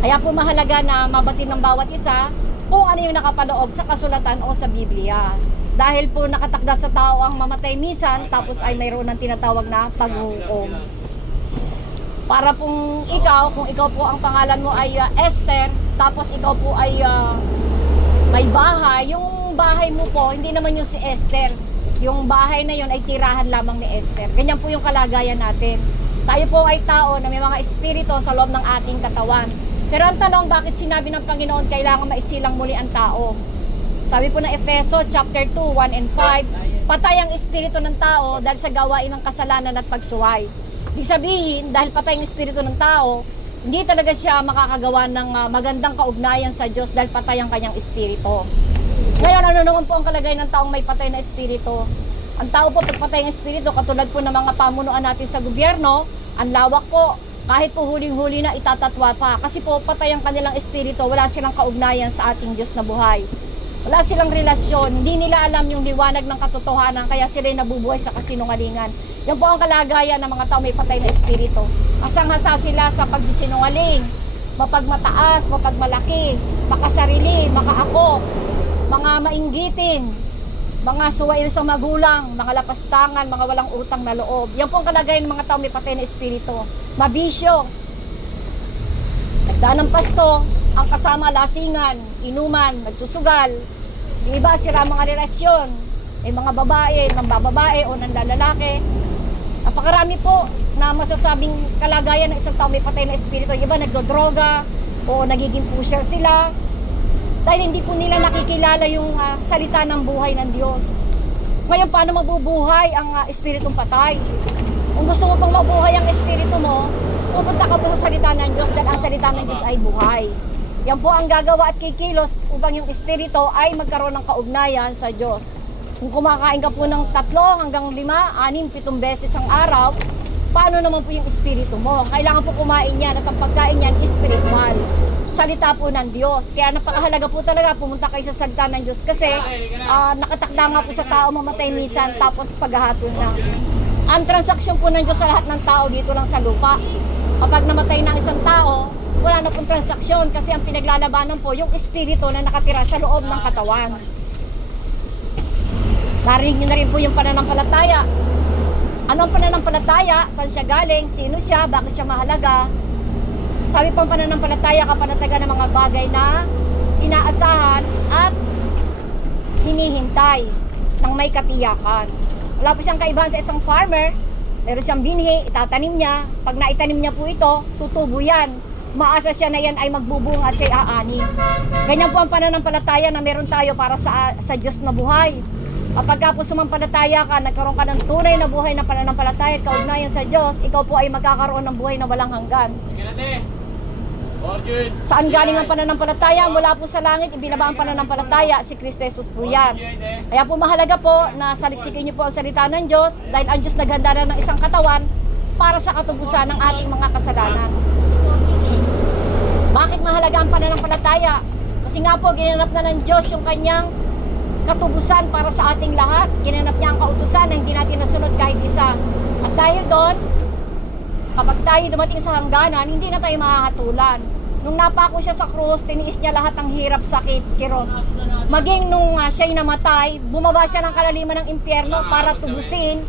Kaya po mahalaga na mabatid ng bawat isa kung ano yung nakapaloob sa kasulatan o sa Biblia. Dahil po nakatakda sa tao ang mamatay minsan, tapos ay mayroon ng tinatawag na paghukom. Para pong ikaw, kung ikaw po ang pangalan mo ay Esther, tapos ikaw po ay may bahay, yung bahay mo po, hindi naman yung si Esther. Yung bahay na yun ay tirahan lamang ni Esther. Ganyan po yung kalagayan natin. Tayo po ay tao na may mga espiritu sa loob ng ating katawan. Pero ang tanong, bakit sinabi ng Panginoon kailangan maisilang muli ang tao? Sabi po ng Efeso chapter 2, 1 and 5, patay ang espiritu ng tao dahil sa gawain ng kasalanan at pagsuway. Ibig sabihin, dahil patay ang espiritu ng tao, hindi talaga siya makakagawa ng magandang kaugnayan sa Diyos dahil patay ang kanyang espiritu. Ngayon, ano naman po ang kalagayan ng taong may patay na espiritu? Ang tao po, pagpatay ng espiritu, katulad po ng mga pamunuan natin sa gobyerno, ang lawak po, kahit po huling-huli na itatatwa pa. Kasi po, patay ang kanilang espiritu, wala silang kaugnayan sa ating Diyos na buhay. Wala silang relasyon, hindi nila alam yung liwanag ng katotohanan, kaya sila'y nabubuhay sa kasinungalingan. Yan po ang kalagayan ng mga tao may patay na espiritu. Asang-hasa sila sa pagsisinungaling, mapagmataas, mapagmalaki, makasarili, makaako, mga mainggitin, mga suwail sa magulang, mga lapastangan, mga walang utang na loob. Yan po ang kalagayan ng mga tao may patay na espiritu. Mabisyo. Nagdaan ng Pasko, ang kasama lasingan, inuman, nagsusugal. Yung iba sira mga relasyon. May mga babae, nambababae o nanlalaki. Napakarami po na masasabing kalagayan ng isang tao may patay na espiritu. Yung iba nagdodroga o nagiging pusher sila. Dahil hindi po nila nakikilala yung salita ng buhay ng Diyos. Ngayon, paano mabubuhay ang espiritong patay? Kung gusto mo pang mabuhay ang espiritu mo, pupunta ka po sa salita ng Diyos dahil ang salita ng Diyos ay buhay. Yan po ang gagawa at kikilos upang yung espiritu ay magkaroon ng kaugnayan sa Diyos. Kung kumakain ka po ng 3 hanggang 5, 6, 7 beses ang araw, paano naman po yung espiritu mo? Kailangan po kumain yan at ang pagkain yan spiritual. Salita po ng Diyos. Kaya napakahalaga po talaga pumunta kayo sa salita ng Diyos kasi nakatakda nga po sa tao mamatay minsan tapos paghahapon na. Ang transaksyon po ng Diyos sa lahat ng tao dito lang sa lupa. Kapag namatay ng isang tao, wala na pong transaksyon kasi ang pinaglalabanan po yung espiritu na nakatira sa loob ng katawan. Narinig nyo na rin po yung pananampalataya. Ano ang pananampalataya? Saan siya galing? Sino siya? Bakit siya mahalaga? Sabi pang pananampalataya, kapanatagan ng mga bagay na inaasahan at hinihintay ng may katiyakan. Wala po siyang kaibahan sa isang farmer. Meron siyang binhi, itatanim niya. Pag naitanim niya po ito, tutubo yan. Maasa siya na yan ay magbubunga at siya'y aani. Ganyan po ang pananampalataya na meron tayo para sa Diyos na buhay. Kapag ka po sumampalataya ka, nagkaroon ka ng tunay na buhay na pananampalataya at kaugnayan sa Diyos, ikaw po ay magkakaroon ng buhay na walang hanggan. Saan galing ang pananampalataya? Mula po sa langit, ibinaba ang pananampalataya, si Kristo Jesus po yan. Kaya po mahalaga po na saliksikin niyo po ang salita ng Diyos dahil ang Diyos naghanda na ng isang katawan para sa katubusan ng ating mga kasalanan. Bakit mahalaga ang pananampalataya? Kasi nga po, ginanap na ng Diyos yung kanyang katubusan para sa ating lahat. Ginanap niya ang kautusan na hindi natin nasunod kahit isa. At dahil doon, kapag tayo dumating sa hangganan, hindi na tayo makakatulan. Nung napako siya sa krus, tiniis niya lahat ng hirap, sakit, kirot. Maging nung siya'y namatay, bumaba siya ng kalaliman ng impyerno para tubusin